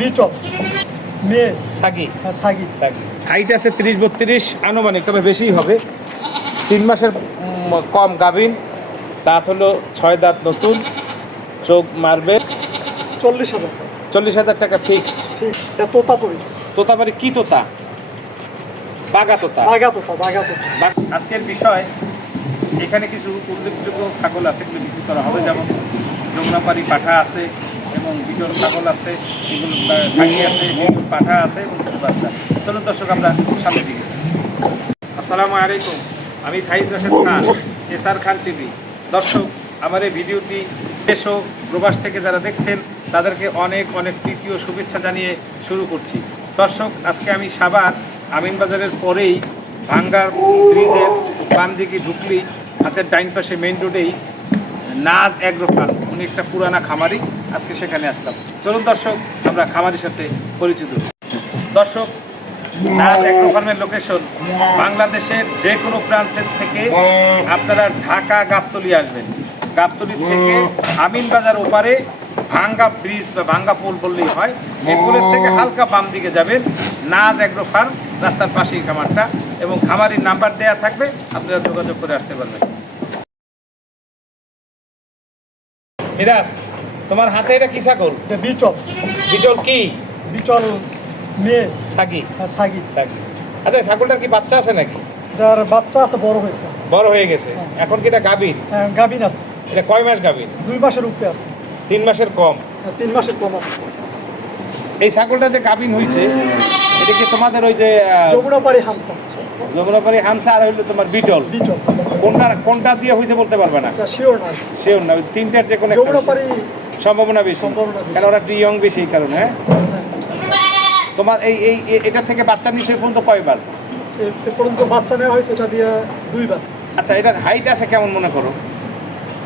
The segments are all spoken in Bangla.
বিটল মেয়ে সাগি সাগি সাগি হাইট আছে 30-32 আনুমানিক, তবে বেশিই হবে। 3 মাসের কম গাভিন, দাঁত হলো 6 দাঁত নতুন, চোখ মারবে। 40,000 40,000 টাকা ফিক্সড। ঠিক। এটা তোতাপুরি তোতাবাড়ি কি তোতা? বাগা তোতা। বাগা তোতা। আজকের বিষয়, এখানে কিছু উল্লেখযোগ্য ছাগল আছে, এগুলো বিক্রি করা হবে। যেমন যমুনাপাড়ি পাঠা আছে এবং বিটল ছাগল আছে, এগুলো সাগি আছে, এগুলো পাঠা আছে এবং কিছু বাচ্চা। চলুন দর্শক আমরা সামনে দিকে। আসসালামু আলাইকুম, আমি সাইদ রাশেদ খান, এসআর খান টিভি। দর্শক, আমার এই ভিডিওটি দেশ ও প্রবাস থেকে যারা দেখছেন তাদেরকে অনেক অনেক প্রীতি ও শুভেচ্ছা জানিয়ে শুরু করছি। দর্শক, আজকে আমি সাভার আমিনবাজারের পরেই ভাঙ্গার ব্রিজের বাম দিকে ঢুকলেই হাতের ডাইন পাশে মেইন রোডেই নাজ অ্যাগ্রো ফার্ম, উনি একটা পুরানা খামারি, আজকে সেখানে আসলাম। চলুন দর্শক, আমরা খামারির সাথে পরিচিত হই। দর্শক, নাজ অ্যাগ্রো ফার্মের লোকেশন বাংলাদেশের যে কোনো প্রান্তের থেকে আপনারা ঢাকা গাবতলী আসবেন, গাবতলী থেকে আমিনবাজার ওপারে ভাঙ্গা ব্রিজ বা ভাঙ্গা পোল বললেই হয়, এই পোলের থেকে হালকা বাম দিকে যাবেন, নাজ অ্যাগ্রো ফার্ম, রাস্তার পাশেই খামারটা, এবং খামারির নাম্বার দেওয়া থাকবে, আপনারা যোগাযোগ করে আসতে পারবেন। মিরাজ, তোমার হাতে এটা কি ছাগল? এটা বিটল বিটল কি? বিটল মেয়ে সাগি সাগি সাগি। আচ্ছা, ছাগলটার কি বাচ্চা আছে নাকি? এটার বাচ্চা আছে, বড় হয়েছে, বড় হয়ে গেছে। এখন কি এটা গাভীর? গাভিন আছে। এটা কয় মাস গাভীর? 2 মাসের উপরে আছে। 3 মাসের কম। 3 মাসের কম আছে। এই ছাগলটা যে গাভীন হয়েছে, এটা কি তোমাদের ওই যে যমুনাপাড়ি হামসা? যমুনাপাড়ি হামসা আর হইলো তোমার বিটল? বিটল। কোনটা দিয়ে হয়েছে বলতে পারবে না? এটা শিওর না। শিওর না, ওই তিনটার যে কোনো একটা যমুনাপাড়ি সম্ভাবনা বেশি, কারণ ওরা ইয়ং বেশি এই কারণে। হ্যাঁ, তোমার এই এটা থেকে বাচ্চা নিশ্চয়ই পর্যন্ত কয়বার? এ পর্যন্ত বাচ্চা নেওয়া হয়েছে এটা দিয়ে 2 বার। আচ্ছা, এটার হাইট আছে কেমন মনে করো?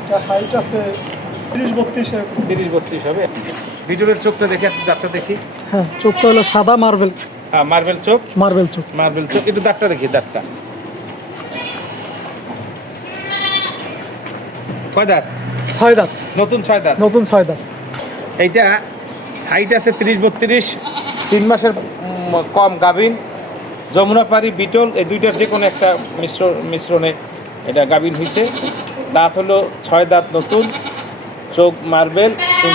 এটা হাইট আছে 30-32 এরকম। 30-32 হবে। বিটলের চোখটা দেখি, দাঁতটা দেখি। হ্যাঁ, চোখটা হলো সাদা মার্বেল। হ্যাঁ, মার্বেল চোখ। মার্বেল চোখ। একটু দাঁতটা দেখি, দাঁতটা কয় দাঁত? 6 দাঁত। নতুন 6 দাঁত। নতুন 6 দাঁত। এইটা হাইট আছে 30-32, 3 মাসের কম গাভিন, যমুনাপাড়ি বিটল, এই দুইটার যে কোনো একটা মিশ্রণে এটা গাভিন হয়েছে। দাঁত হলো 6 দাঁত নতুন, চোখ মার্বেল,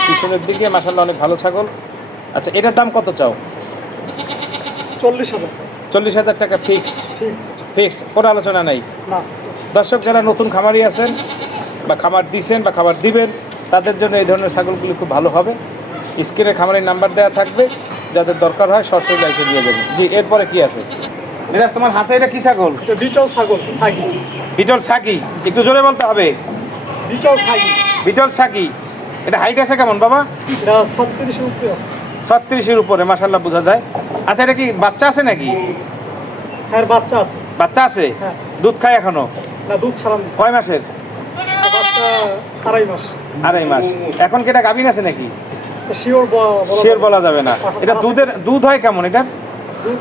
পিছনের দিকে মাশাআল্লাহ অনেক ভালো ছাগল। আচ্ছা, এটার দাম কত চাও? 40,000। 40,000 টাকা ফিক্সড। কোনো আলোচনা নাই। না। দর্শক, যারা নতুন খামারি আছেন বা খামার দিছেন বা খামার দিবেন, তাদের জন্য এই ধরনের ছাগলগুলি খুব ভালো হবে। স্ক্রিনে খামারের নাম্বার দেওয়া থাকবে, যাদের দরকার হয় সরাসরি এসে দিয়ে যাবেন। জি, এরপরে কি আছে? মিরাজ, তোমার হাতে এটা কি ছাগল? এটা বিটল ছাগল সাগি। বিটল সাগি, একটু জোরে বলতে হবে। বিটল সাগি। বিটল সাগি। এটা হাইট আছে কেমন বাবা? এটা 36 এর উপরে আছে। 36-এর উপরে, মাশাআল্লাহ বোঝা যায়। আচ্ছা, এটা কি বাচ্চা আছে নাকি? হ্যাঁ, বাচ্চা আছে। বাচ্চা আছে? হ্যাঁ। দুধ খায় এখনো? না, দুধ ছাড়ান দিছে। কয় মাসের? বাচ্চা 2.5 মাস। 2.5 মাস। এখন কি এটা গাভিন আছে নাকি? শিওর বলা যাবে না। এটা দুধ হয় কেমন? এটা দুধ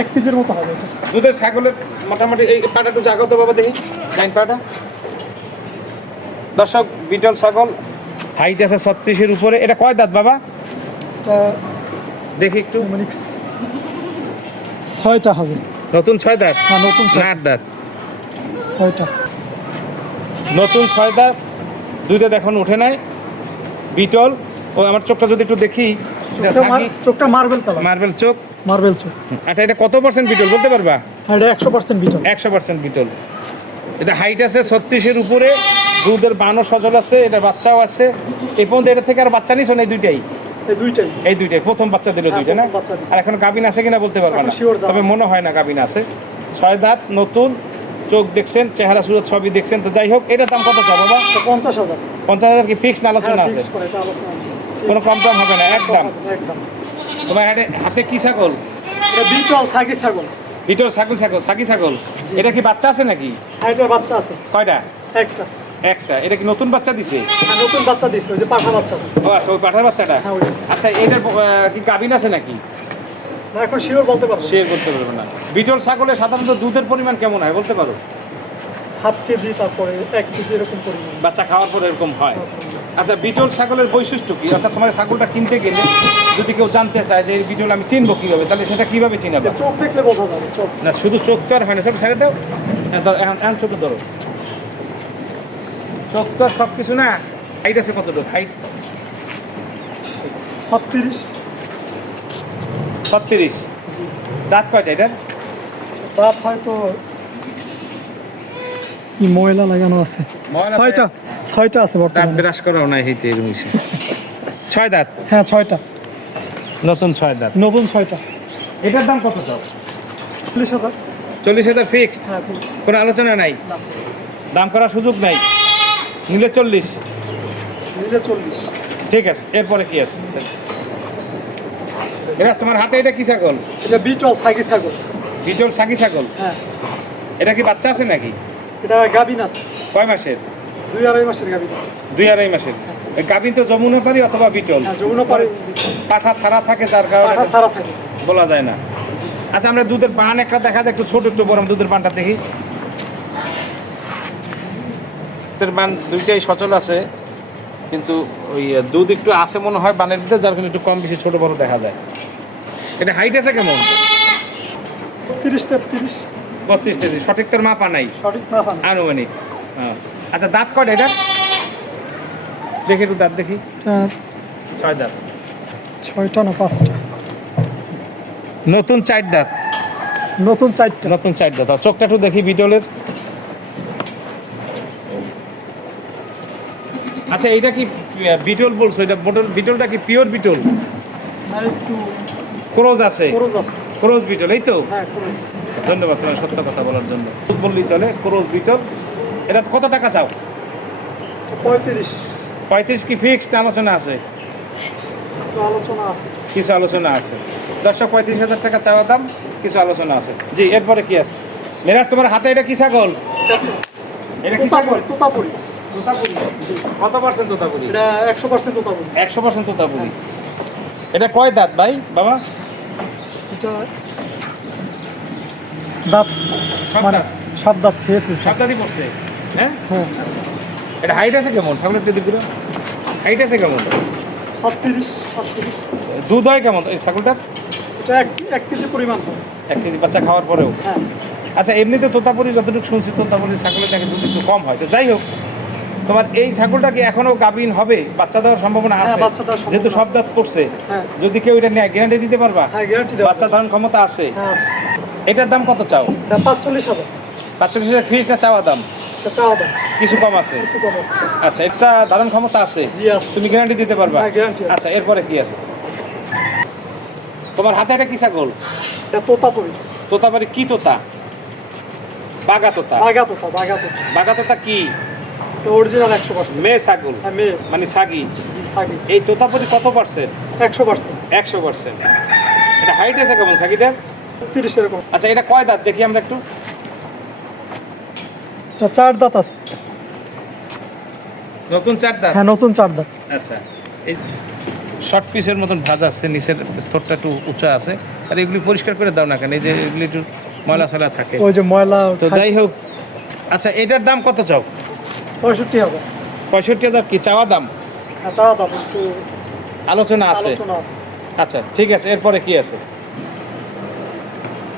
1 কেজির মতো হবে। দুধের ছাগলের মোটামুটি এই পাটা একটু জাগাতো বাবা দেখি, ডাইন পাটা। দর্শক, বিটল ছাগল, হাইট আছে 36-এর উপরে। এটা কয় দাঁত বাবা? এটা দেখি একটু। 6টা হবে। নতুন 6 দাঁত? হ্যাঁ, নতুন 8 দাঁত। 6টা। নতুন 6 দাঁত, 2 দাঁত এখন উঠে নাই। বিটল। ও, আমার চোখটা যদি একটু দেখি। চোখটা মার্বেল কালার। মার্বেল চোখ। আচ্ছা, এটা কত % বিটল বলতে পারবা? এটা 100% বিটল। 100% বিটল। এটা হাইট আছে 36-এর উপরে, দুধের বানও সজল আছে, এটা বাচ্চাও আছে। এই পর্যন্ত এটা থেকে আর বাচ্চা নিছ না? এই দুইটাই প্রথম বাচ্চা দিল, দুইটা না? আর এখন গাভিন আছে কিনা বলতে পারবা না, তবে মনে হয় না গাভিন আছে। 6 দাঁত নতুন, চোখ দেখছেন, চেহারা সুরত সবই দেখছেন। তো যাই হোক, এটার দাম কত চাও বাবা? 50,000। 50,000 কি ফিক্স না আলোচনা আছে? কোনো কম দাম হবে না, একদম। তোমার হাতে কি ছাগল? বিটল সাগি ছাগল। বিটল সাগি ছাগল। এটা কি বাচ্চা আছে নাকি? এটার বাচ্চা আছে। কয়টা? একটা। এটা কি নতুন বাচ্চা দিছে? নতুন বাচ্চা দিছে, ওই যে পাঠা বাচ্চা। ও আচ্ছা, ওই পাঠার বাচ্চাটা। আচ্ছা, এটার কি গাভিন আছে নাকি? না, এখন শিওর বলতে পারবো না। বিটল ছাগলের সাধারণত দুধের পরিমাণ কেমন হয় বলতে পারো? হাফ কেজি, তারপরে 1 কেজি এরকম পরিমাণ। বাচ্চা খাওয়ার পর এরকম হয়। আচ্ছা, বিটল ছাগলের বৈশিষ্ট্য কি? অর্থাৎ তোমার ছাগলটা কিনতে গেলে যদি কেউ জানতে চায় যে এই বিটল আমি চিনবো কীভাবে, তাহলে সেটা কীভাবে চিনাবে? চোখ দেখলে বোঝা যাবে, চোখ। না, শুধু চোখ তো আর হয় না, সেটা ছেড়ে দাও। এখন এখন ছোটো ধরো, চোখ তো আর সব কিছু না। হাইট আছে কতটুকু? হাইট 36। 36। দাঁত কয়টা এটার? দাঁত হয়তো কি ময়লা লাগানো আছে, ময়লা 6টা আছে দাঁত বর্তমানে। ব্রাশ করাও নাই হইতে এরকম হইছে। 6 দাঁত, হ্যাঁ 6টা, নতুন 6 দাঁত। নতুন 6টা। এটার দাম কত চাও? 40,000। 40,000 ফিক্সড? হ্যাঁ ঠিক। কোনো আলোচনা নাই? না, দাম করার সুযোগ নাই? নিলে 40? নিলে 40। ঠিক আছে, এরপরে কি আছে? এরা তোমার হাতে এটা কি ছাগল? এটা বিটল সাগি ছাগল। বিটল সাগি ছাগল? হ্যাঁ, এটা কি বাচ্চা আছে নাকি? এটা গাবিন আছে, কয় মাসের? 2-2.5 মাসের গাবিন আছে। 2-2.5 মাসের। ওই গাভিন তো যমুনা পারি অথবা বিটল, হ্যাঁ, যমুনা পারে পাঠা ছাড়া থাকে, যার কারণে পাঠা ছাড়া থাকে। বলা যায় না। আচ্ছা, আমরা দুধের বান একটা দেখা যায়, একটু ছোট একটু বড়, দুধের বানটা দেখি। দুধের বান দুইটাই সচল আছে, কিন্তু ওই দুধ একটু আছে মনে হয় বানের ভিতরে, যার কারণে একটু কম বেশি ছোট বড় দেখা যায়। এটা হাইট আছে কেমন? 30-33। 32 কেজি। সঠিক তোর মাপা নাই, সঠিক না পান। আনুমানিক। হ্যাঁ। আচ্ছা, দাঁত কয়টা এটা? দেখি একটু দাঁত দেখি। 6 দাঁত। 6টা না 5টা? নতুন 4 দাঁত। নতুন 4টা। নতুন 4 দাঁত। আর চোখটা একটু দেখি বিটলের। আচ্ছা, এইটা কি বিটল বলছো? এটা বিটলটা কি পিওর বিটল? আর একটু ক্রোজ আছে? খরচ আছে। ক্রোজ বিটল, এই তো? হ্যাঁ খরচ। ধন্যবাদ তোমার সত্য কথা বলার জন্য। ক্রোজ বললেই চলে, ক্রোজ বিটল। এটা কত টাকা চাও? 35। 35 কি ফিক্সড? আলোচনা আছে? তো আলোচনা আছে। কিছু আলোচনা আছে। দর্শক, 35,000 টাকা চাওয়া দাম, কিছু আলোচনা আছে। জি, এরপরে কি আছে? মেরাজ, তোমার হাতে এটা কি ছাগল? এটা কি ছাগল? তোতাপুরি। তোতাপুরি? কত পার্সেন্ট তোতাপুরি? এটা 100% তোতাপুরি। 100% তোতাপুরি। এটা কয় দাঁত ভাই বাবা? এটা দাঁত সব মানে দাঁত? 7 দাঁত খেয়ে ফেলছে। সব দাঁতই পড়ছে? হ্যাঁ। হ্যাঁ, এটা হাইট আছে কেমন? ছাগলের একটু দিকে হাইট আছে কেমন? 36-37। দুধ হয় কেমন এই ছাগলটার? এটা 1 কেজি পরিমাণ হয়। 1 কেজি বাচ্চা খাওয়ার পরেও? হ্যাঁ। আচ্ছা, এমনিতে তোতাপুরি যতটুকু শুনছি, তোতাপুরি ছাগলের নাকি দুধ একটু কম হয়। তো যাই হোক, তোমার এই ছাগলটা কি এখনো গাভীন হবে? বাচ্চা দেওয়ার সম্ভাবনা হ্যাঁ, আছে? বাচ্চা দেওয়ার সম্ভাবনা যেহেতু সব আছে। দাঁত পড়ছে, হ্যাঁ। যদি কেউ এটা নেয় গ্যারান্টি দিতে পারবা? হ্যাঁ, গ্যারান্টি দেওয়া বাচ্চা ধারণ ক্ষমতা আছে? হ্যাঁ আছে। এটার দাম কত চাও? এটা 45,000। 45,000 ফিস না চাওয়া দাম? এটা চাওয়া দাম কিছু কম আছে? কিছু কম আছে। আচ্ছা, এটা ধারণ ক্ষমতা আছে? জি আছে। তুমি গ্যারান্টি দিতে পারবা? হ্যাঁ, guarantee আছে। আচ্ছা, এরপরে কি আছে? তোমার হাতে এটা কি ছাগল? এটা তোতাপুরি। তোতাবাড়ি কি তোতা? বাগা তোতা? বাঘা তোতা, বাঘা তোতা। বাগা তোতা কি? এটা অরিজিনাল 100%। মেয়ে ছাগল? হ্যাঁ, মেয়ে। মানে সাগি? জি সাগি। এই তোতাপুরি কত পার্সেন্ট? 100%। 100%। এটা হাইট আছে কেমন সাগিটার? 30 এরকম। আচ্ছা, এটা কয় দাঁত দেখি আমরা একটু। এটা 4 দাঁত আছে। নতুন 4 দাঁত? হ্যাঁ, নতুন 4 দাঁত। আচ্ছা, এই শর্ট পিসের মতন ভাজ আছে, নিচের ঠোঁটটা একটু উঁচা আছে। আর এগুলি পরিষ্কার করে দাও না কেন? এই যে এগুলি একটু ময়লা সয়লা থাকে। ওই যে ময়লা। তো যাই হোক, আচ্ছা, এটার দাম কত চাও? 65,000। 65,000 কি চাওয়া দাম? হ্যাঁ, চাওয়া দাম একটু আলোচনা আছে? আলোচনা আছে। আচ্ছা, ঠিক আছে, এরপরে কি আছে?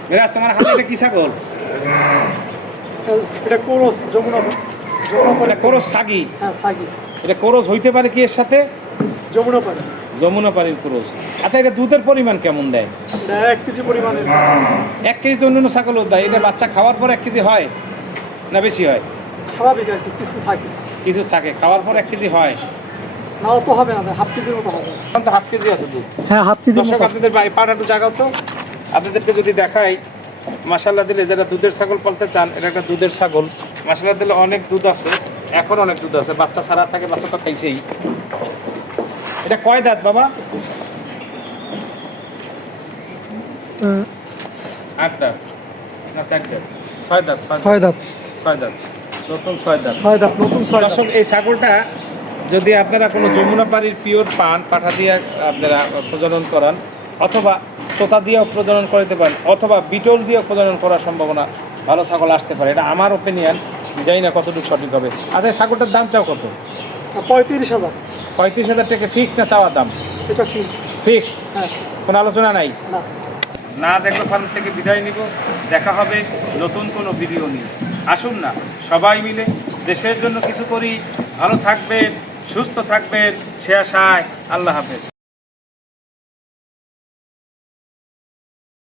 মিরাজ, তোমার হাতে এটা কি ছাগল? এটা কোরস যমুনা এটা কোরস সাগি? হ্যাঁ সাগি। এটা কোরস হইতে পারে কি এর সাথে? যমুনা পারে। যমুনা পাড়ির কোরস। আচ্ছা, এটা দুধের পরিমাণ কেমন দেয়? এটা 1 কেজি পরিমাণের। 1 কেজি তো অন্যান্য ছাগলও দেয়। এটা বাচ্চা খাওয়ার পর 1 কেজি হয় না বেশি হয়? স্বাভাবিক আর কি, কিছু থাকে। কিছু থাকে, খাওয়ার পর 1 কেজি হয়। নাও তো হবে না, হাফ কেজির মতো হবে। এখন তো 1/2 কেজি আছে দুধ। হ্যাঁ, হাফ কেজির দর্শক, মতো। আপনাদের পাটা একটু জাগাও তো। আপনাদেরকে যদি দেখাই, মাসাল্লাহ দিলে যারা দুধের ছাগল পালতে চান, এটা একটা দুধের ছাগল। মাসাল্লাহ দিলে অনেক দুধ আছে, এখন অনেক দুধ আছে। বাচ্চা ছাড়া থাকে, বাচ্চা তো খাইছেই। এটা কয় দাঁত বাবা? 8 দাঁত না 4 দাঁত? 6 দাঁত। 6 দাঁত। 6 দাঁত, নতুন 6 দাঁত। 6 দাঁত, নতুন 6 দাঁত। দর্শক, এই ছাগলটা যদি আপনারা কোনো যমুনা পাড়ির পিওর পান পাঠা দিয়ে আপনারা প্রজনন করান, অথবা তোতা দিয়েও প্রজনন করাতে পারেন, অথবা বিটল দিয়েও প্রজনন করার সম্ভাবনা, ভালো ছাগল আসতে পারে। এটা আমার ওপিনিয়ন। জানি না কতটুকু সঠিক হবে। আচ্ছা, এই ছাগলটার দাম চাও কত? 35,000। 35,000 টাকা ফিক্সড না চাওয়া দাম? এটা ফিক্স। ফিক্সড, হ্যাঁ। কোনো আলোচনা নাই? না। নাজ এগ্রো ফার্ম থেকে বিদায় নিব। দেখা হবে নতুন কোনো ভিডিও নিয়ে। আসুন না সবাই মিলে দেশের জন্য কিছু করি। ভালো থাকবেন, সুস্থ থাকবেন, সে আশায়। আল্লাহ হাফেজ।